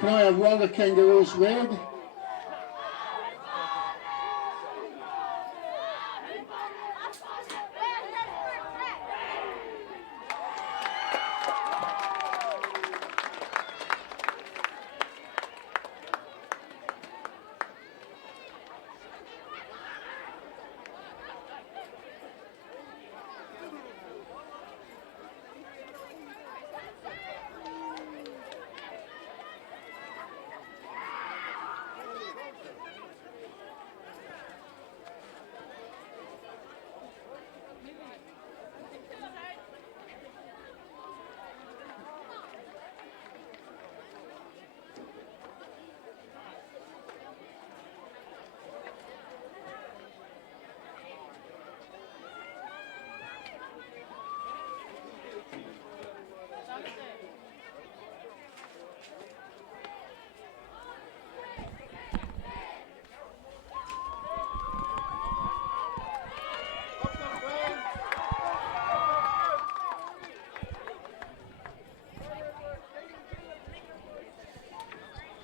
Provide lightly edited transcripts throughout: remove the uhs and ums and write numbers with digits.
Can I have Wagga Kangaroos red?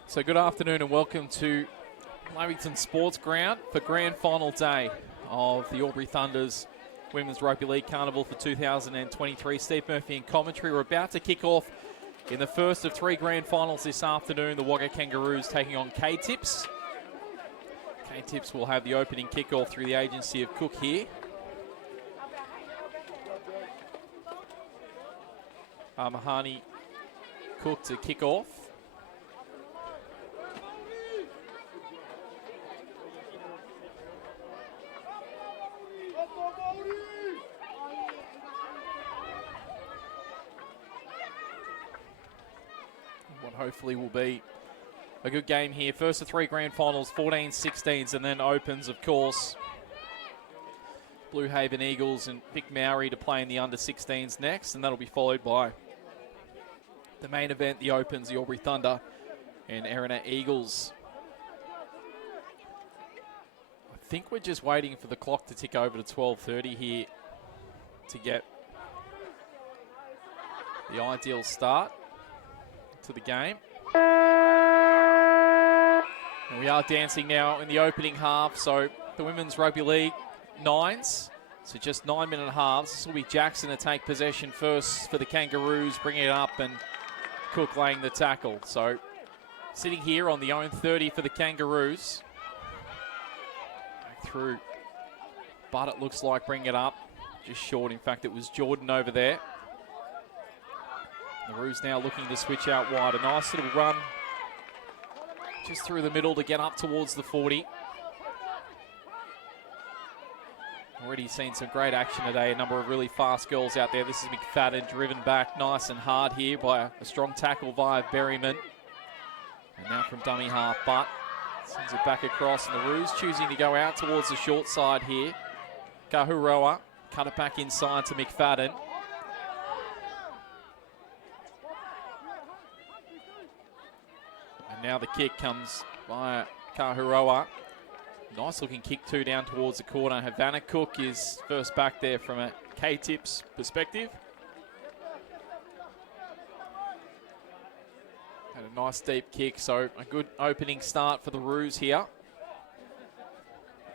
So good afternoon and welcome to Lavington Sports Ground for grand final day of the Albury Thunder's Women's Rugby League Carnival for 2023. Steve Murphy and commentary. We're about to kick off in the first of three grand finals this afternoon. The Wagga Kangaroos taking on KTEEPZ. KTEEPZ will have the opening kickoff through the agency of Cook here. Mahani Cook to kick off. What hopefully will be a good game here. First of three grand finals, 14s, 16s, and then opens, of course. Blue Haven Eagles and Vic Maori to play in the under-16s next, and that'll be followed by the main event, the opens, the Albury Thunder and Erina Eagles. I think we're just waiting for the clock to tick over to 12:30 here to get the ideal start to the game. And we are dancing now in the opening half, so the Women's Rugby League 9s, so just 9-minute halves. This will be Jackson to take possession first for the Kangaroos, bringing it up, and Cook laying the tackle. So sitting here on the own 30 for the Kangaroos. Back through, but it looks like bringing it up. Just short, in fact, it was Jordan over there. The Roos now looking to switch out wide. A nice little run just through the middle to get up towards the 40. Already seen some great action today. A number of really fast girls out there. This is McFadden driven back nice and hard here by a strong tackle via Berryman. And now from dummy half, but sends it back across. And the Roos choosing to go out towards the short side here. Kahuroa cut it back inside to McFadden. And now the kick comes via Kahuroa. Nice looking kick too down towards the corner. Havana Cook is first back there from a KTEEPZ perspective. Had a nice deep kick, so a good opening start for the Roos here.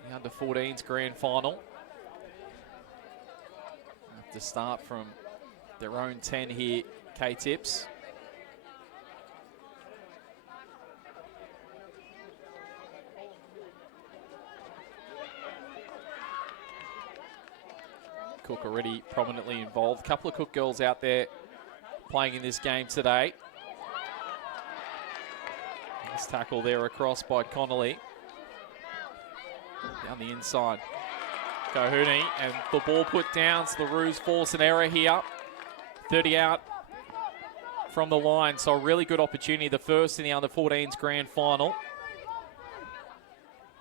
The under-14s grand final. Have to start from their own 10 here, KTEEPZ. Cook already prominently involved. A couple of Cook girls out there playing in this game today. Nice tackle there across by Connolly. Down the inside. Kohuni, and the ball put down, so the Roos force an error here. 30 out from the line, so a really good opportunity. The first in the under-14s grand final.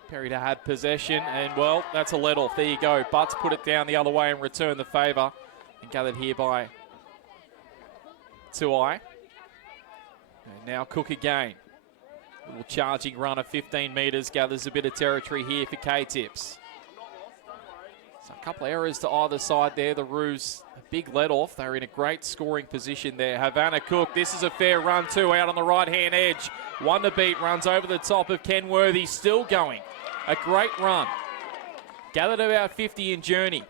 Perry to have possession, and well, that's a let-off. There you go. Butts put it down the other way and return the favour. And gathered here by Tuai. And now Cook again. A little charging run of 15 metres, gathers a bit of territory here for KTEEPZ. So a couple of errors to either side there. The Roos, a big let off. They're in a great scoring position there. Havana Cook, this is a fair run too, out on the right-hand edge. One to beat, runs over the top of Ken Worthy, still going. A great run. Gathered about 50 in journey.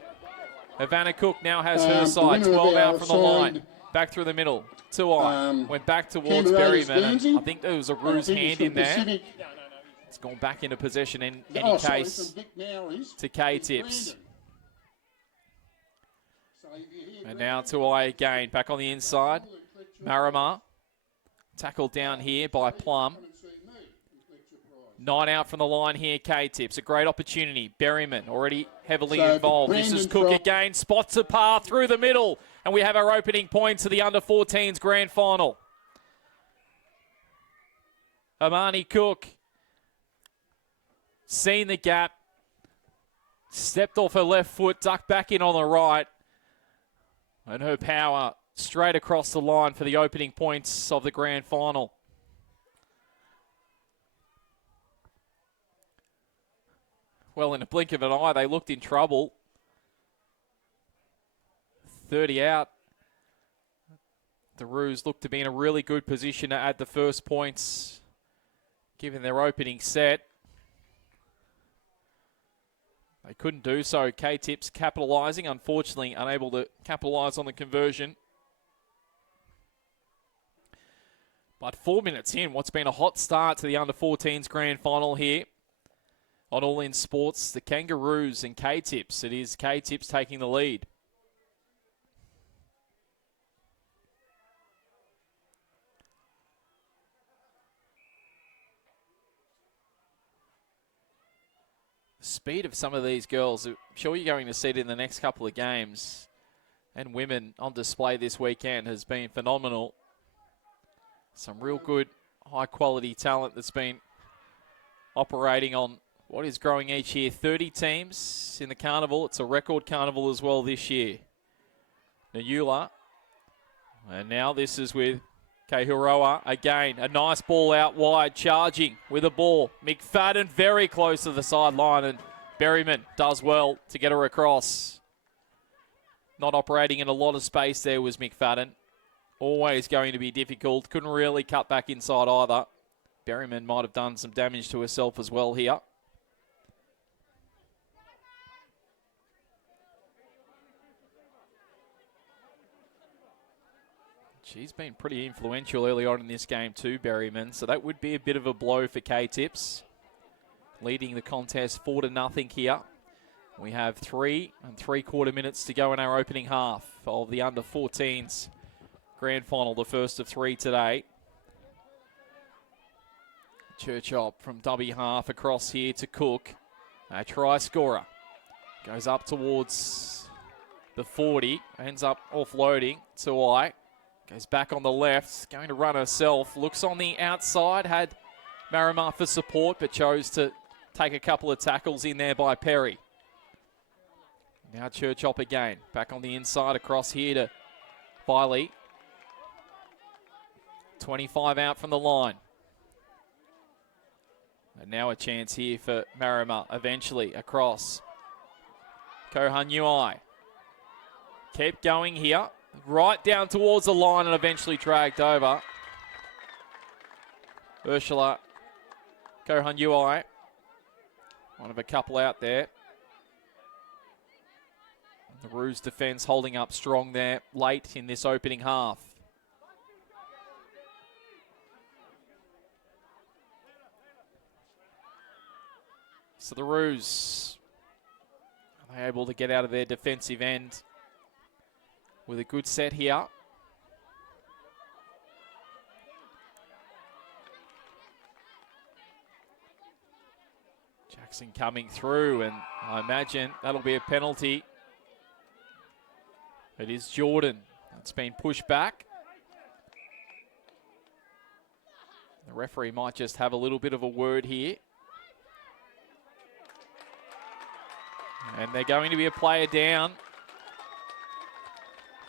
Havana Cook now has her side, 12 out from the line. Back through the middle. Tuai went back towards Berryman. And I think there was a Roos hand in there. It's gone back into possession in any case to KTEEPZ. And now Tuai again, back on the inside. Marama, tackled down here by Plum. 9 out from the line here, KTEEPZ. A great opportunity. Berryman already heavily involved. This is Cook again. Spots a path through the middle. And we have our opening points to the under-14s grand final. Amani Cook, seen the gap. Stepped off her left foot, ducked back in on the right. And her power straight across the line for the opening points of the grand final. Well, in a blink of an eye, they looked in trouble. 30 out. The Roos looked to be in a really good position to add the first points, given their opening set. They couldn't do so. KTEEPZ capitalising, unfortunately unable to capitalise on the conversion. But 4 minutes in, what's been a hot start to the under-14s grand final here on All In Sports, the Kangaroos and KTEEPZ. It is KTEEPZ taking the lead. The speed of some of these girls, I'm sure you're going to see it in the next couple of games, and women on display this weekend, has been phenomenal. Some real good, high-quality talent that's been operating on what is growing each year. 30 teams in the Carnival. It's a record Carnival as well this year. Nayula. And now this is with Kehuroa. Again, a nice ball out wide, charging with a ball. McFadden very close to the sideline, and Berryman does well to get her across. Not operating in a lot of space there was McFadden. Always going to be difficult. Couldn't really cut back inside either. Berryman might have done some damage to herself as well here. She's been pretty influential early on in this game too, Berryman. So that would be a bit of a blow for KTEEPZ. Leading the contest 4-0 here. We have 3 3/4 minutes to go in our opening half of the under-14s grand final, the first of 3 today. Churchop from dummy half across here to Cook. A try scorer. Goes up towards the 40. Ends up offloading to I. Goes back on the left. Going to run herself. Looks on the outside. Had Marama for support, but chose to take a couple of tackles in there by Perry. Now Churchop again. Back on the inside across here to Biley. 25 out from the line. And now a chance here for Marama eventually across. Kohanui. Keep going here. Right down towards the line and eventually dragged over. Ursula Kohanui. One of a couple out there. The Roos defence holding up strong there late in this opening half. So the Roos, are they able to get out of their defensive end with a good set here? Jackson coming through, and I imagine that'll be a penalty. It is Jordan. It's been pushed back. The referee might just have a little bit of a word here. And they're going to be a player down.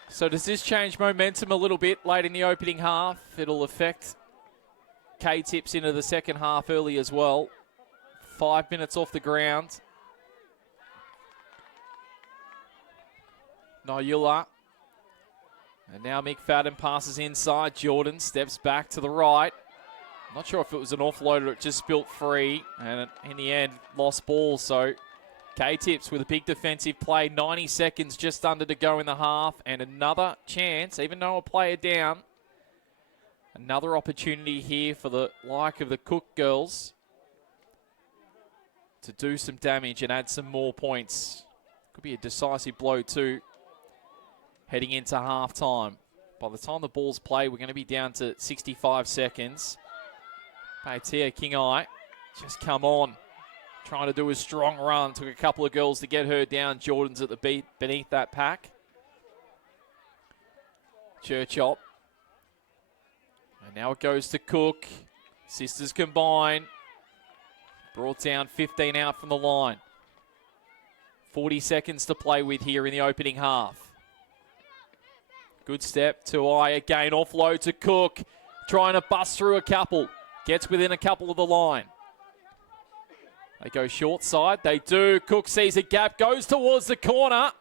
So does this change momentum a little bit late in the opening half? It'll affect KTEEPZ into the second half early as well. 5 minutes off the ground. Noyula. And now McFadden passes inside. Jordan steps back to the right. Not sure if it was an offload or it just spilt free. And in the end, lost ball. So KTEEPZ with a big defensive play. 90 seconds just under to go in the half. And another chance, even though a player down. Another opportunity here for the like of the Cook girls to do some damage and add some more points. Could be a decisive blow too, heading into halftime. By the time the ball's played, we're going to be down to 65 seconds. Paitea Kingai just come on, trying to do a strong run. Took a couple of girls to get her down. Jordan's at the beat beneath that pack. Churchop. And now it goes to Cook. Sisters combine. Brought down 15 out from the line. 40 seconds to play with here in the opening half. Good step to I again. Offload to Cook. Trying to bust through a couple. Gets within a couple of the line. They go short side. They do. Cook sees a gap. Goes towards the corner.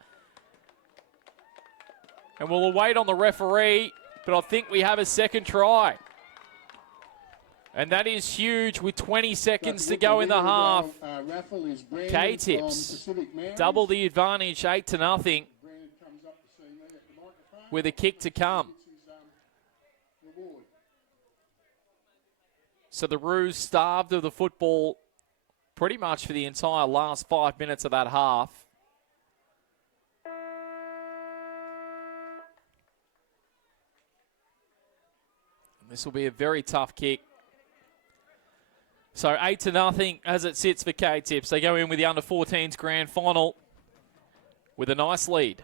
And we'll await on the referee. But I think we have a second try. And that is huge with 20 seconds to go in the half. KTEEPZ double the advantage, 8-0. With a kick to come. So the Roos starved of the football pretty much for the entire last 5 minutes of that half. And this will be a very tough kick. So 8-0 as it sits for KTEEPZ. They go in with the under-14s grand final with a nice lead.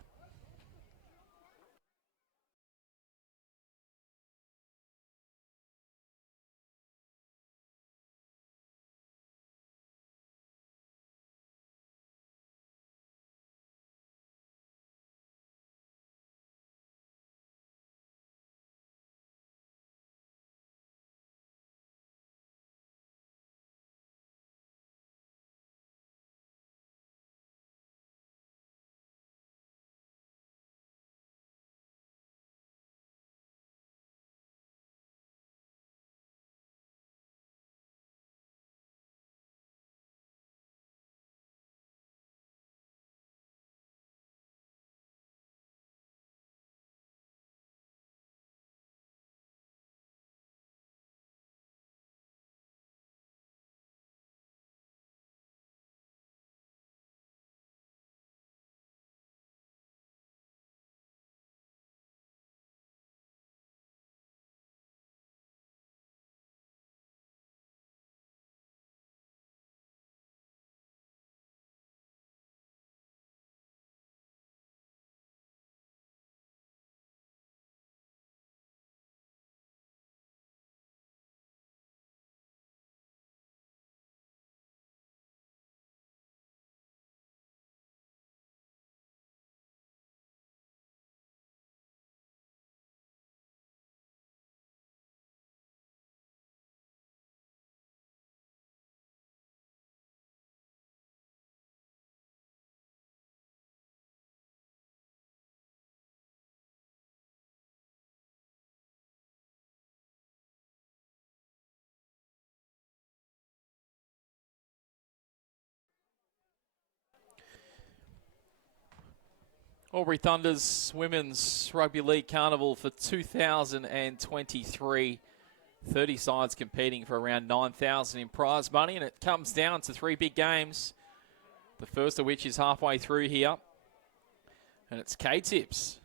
Albury Thunder's Women's Rugby League Carnival for 2023. 30 sides competing for around $9,000 in prize money, and it comes down to 3 big games. The first of which is halfway through here, and it's KTEEPZ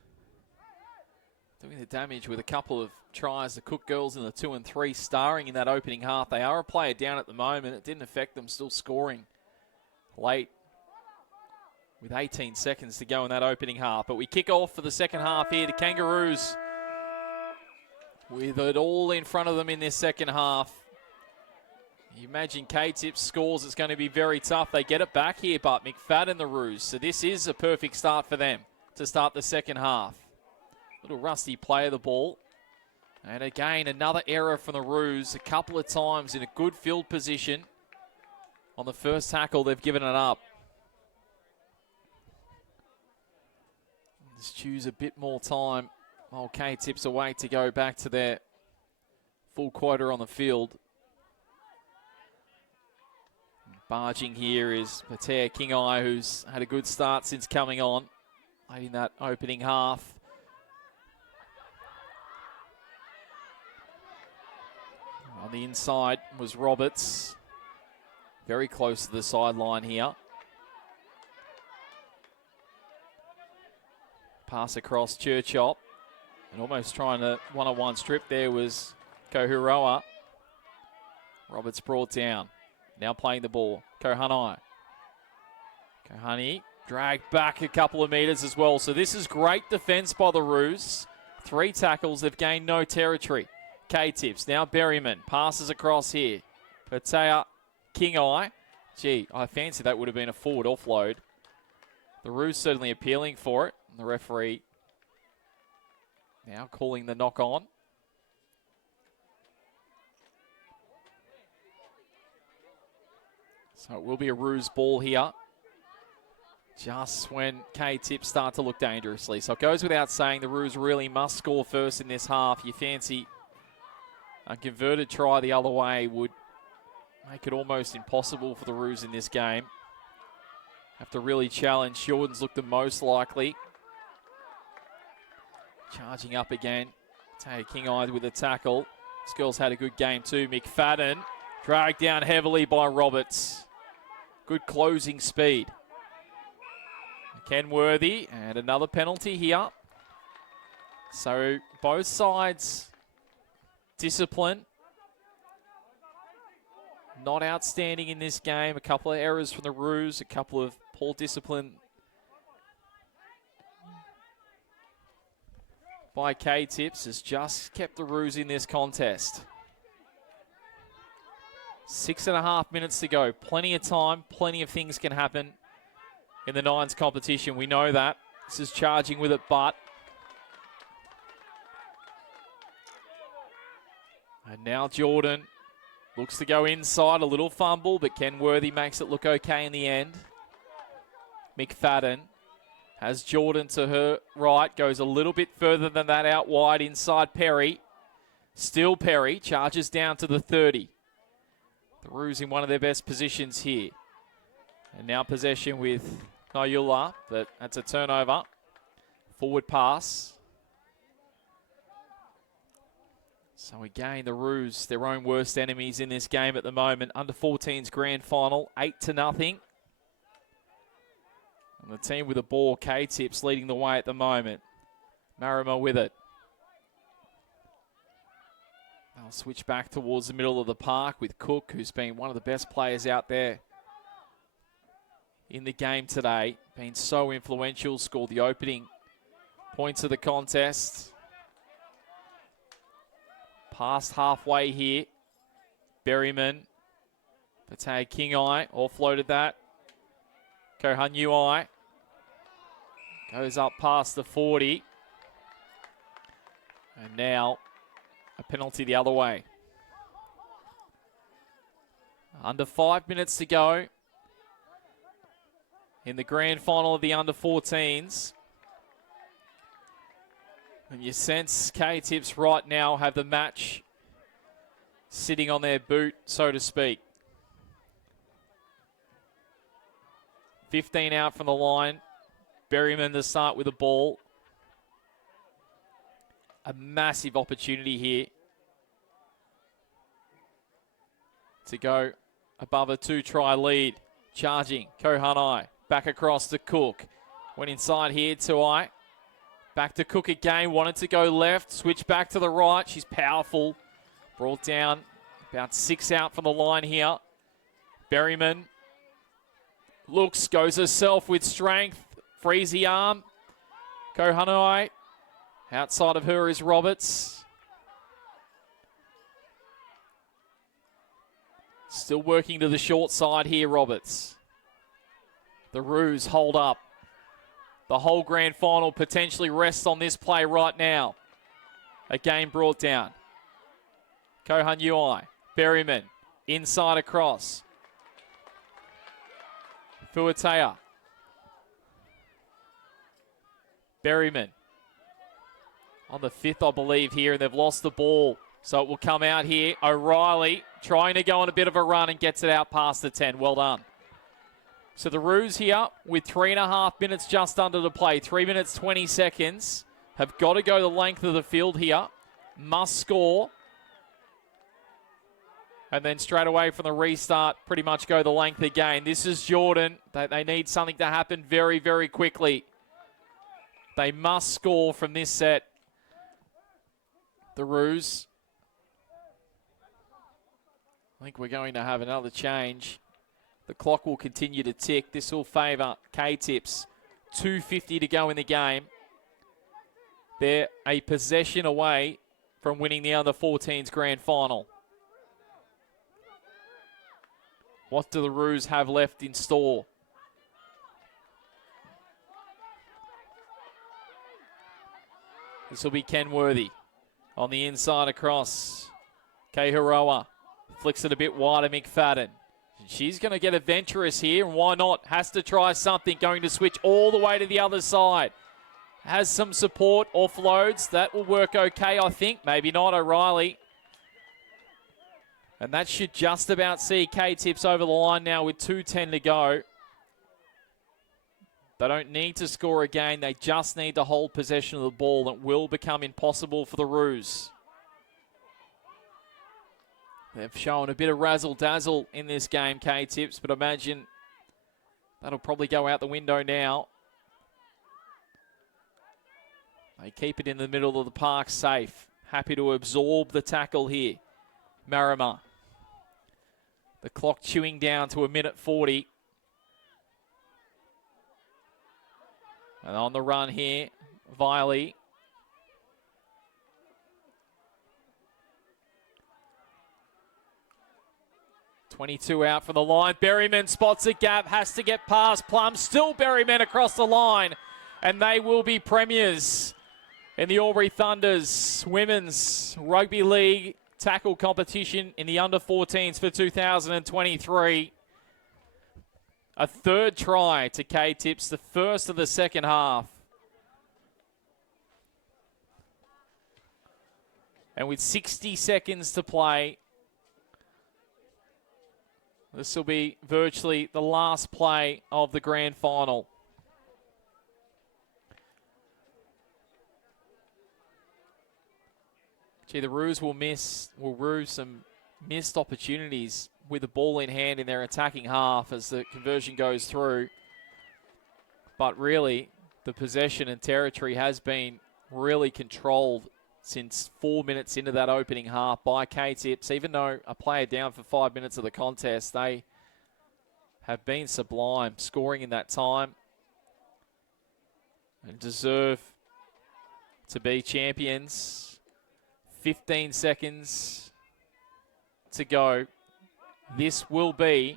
doing the damage with a couple of tries. The Cook girls in the 2 and 3 starring in that opening half. They are a player down at the moment. It didn't affect them, still scoring late with 18 seconds to go in that opening half. But we kick off for the second half here. The Kangaroos with it all in front of them in this second half. You imagine KTEEPZ scores, it's going to be very tough. They get it back here, but McFadden the Roos. So this is a perfect start for them to start the second half. Little rusty play of the ball. And again, another error from the Roos. A couple of times in a good field position. On the first tackle, they've given it up. Just choose a bit more time while KTEEPZ away to go back to their full quota on the field. Barging here is Patea Kingai, who's had a good start since coming on late in that opening half. On the inside was Roberts. Very close to the sideline here. Pass across Churchop. And almost trying to one-on-one strip there was Kohuroa. Roberts brought down. Now playing the ball. Kohani. Kohani dragged back a couple of metres as well. So this is great defence by the Roos. 3 tackles. They've gained no territory. KTEEPZ. Now Berryman. Passes across here. Patea Kingai. Gee, I fancy that would have been a forward offload. The Roos certainly appealing for it. And the referee now calling the knock on. So it will be a Roos ball here. Just when KTEEPZ start to look dangerously. So it goes without saying the Roos really must score first in this half. You fancy a converted try the other way would make it almost impossible for the Roos in this game. Have to really challenge. Jordan's look the most likely. Charging up again. Tay Kingai with a tackle. This girl's had a good game too. McFadden dragged down heavily by Roberts. Good closing speed. Kenworthy and another penalty here. So both sides discipline. Not outstanding in this game. A couple of errors from the Roos, a couple of poor discipline by KTEEPZ has just kept the Roos in this contest. 6.5 minutes to go. Plenty of time. Plenty of things can happen in the Nines competition. We know that. This is charging with it, but. And now Jordan looks to go inside. A little fumble, but Kenworthy makes it look okay in the end. McFadden has Jordan to her right. Goes a little bit further than that out wide inside Perry. Still Perry. Charges down to the 30. The Roos in one of their best positions here. And now possession with Noyula, but that's a turnover. Forward pass. So again, the Roos, their own worst enemies in this game at the moment. Under 14s grand final, 8-0. And the team with the ball, KTEEPZ leading the way at the moment. Marima with it. I'll switch back towards the middle of the park with Cook, who's been one of the best players out there in the game today. Been so influential, scored the opening points of the contest. Past halfway here. Berryman. Patea Kingai offloaded that. Kohanui goes up past the 40. And now a penalty the other way. Under 5 minutes to go in the grand final of the under 14s. And you sense KTEEPZ right now have the match sitting on their boot, so to speak. 15 out from the line. Berryman to start with the ball. A massive opportunity here to go above a 2-try lead. Charging, Kohanai. Back across to Cook. Went inside here to I. Back to Cook again. Wanted to go left. Switch back to the right. She's powerful. Brought down about 6 out from the line here. Berryman looks, goes herself with strength. Frees the arm. Kohanai. Outside of her is Roberts. Still working to the short side here, Roberts. The Roos hold up. The whole grand final potentially rests on this play right now. Again brought down. Kohanui. Berryman. Inside across. Fuatea. Berryman on the 5th, I believe, here, and they've lost the ball. So it will come out here. O'Reilly trying to go on a bit of a run and gets it out past the 10. Well done. So the Roos here with 3.5 minutes just under to play. 3 minutes, 20 seconds. Have got to go the length of the field here. Must score. And then straight away from the restart, pretty much go the length again. This is Jordan. They need something to happen very, very quickly. They must score from this set. The Roos. I think we're going to have another change. The clock will continue to tick. This will favour KTEEPZ. 2:50 to go in the game. They're a possession away from winning the under-14s grand final. What do the Roos have left in store? This will be Kenworthy on the inside across. Keharoa flicks it a bit wider, McFadden. She's going to get adventurous here, and why not? Has to try something. Going to switch all the way to the other side. Has some support, offloads. That will work okay, I think. Maybe not. O'Reilly. And that should just about see KTEEPZ over the line now with 2:10 to go. They don't need to score again. They just need to hold possession of the ball. It will become impossible for the Roos. They've shown a bit of razzle-dazzle in this game, KTEEPZ, but imagine that'll probably go out the window now. They keep it in the middle of the park safe. Happy to absorb the tackle here. Marima. The clock chewing down to 1:40. And on the run here, Viley. .22 out from the line. Berryman spots a gap, has to get past Plum. Still Berryman across the line. And they will be premiers in the Albury Thunder's Women's Rugby League tackle competition in the under-14s for 2023. A third try to KTEEPZ, the first of the second half. And with 60 seconds to play, this will be virtually the last play of the grand final. Gee, the Roos will rue some missed opportunities with the ball in hand in their attacking half as the conversion goes through. But really, the possession and territory has been really controlled since 4 minutes into that opening half by KTEEPZ. Even though a player down for 5 minutes of the contest, they have been sublime, scoring in that time and deserve to be champions. 15 seconds to go. This will be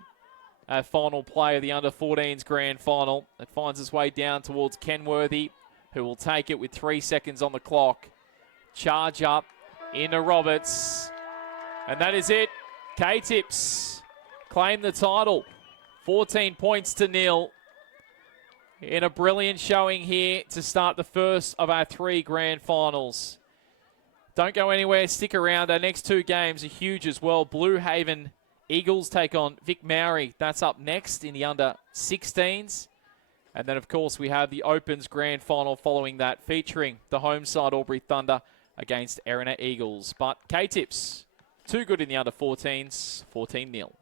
our final play of the under-14s grand final. It finds its way down towards Kenworthy, who will take it with 3 seconds on the clock. Charge up into Roberts. And that is it. KTEEPZ claim the title. 14 points to 0. In a brilliant showing here to start the first of our 3 grand finals. Don't go anywhere. Stick around. Our next 2 games are huge as well. Blue Haven Eagles take on Vic Maori. That's up next in the under-16s. And then, of course, we have the Opens grand final following that, featuring the home side Albury Thunder against Erina Eagles. But KTEEPZ, too good in the under-14s, 14-0.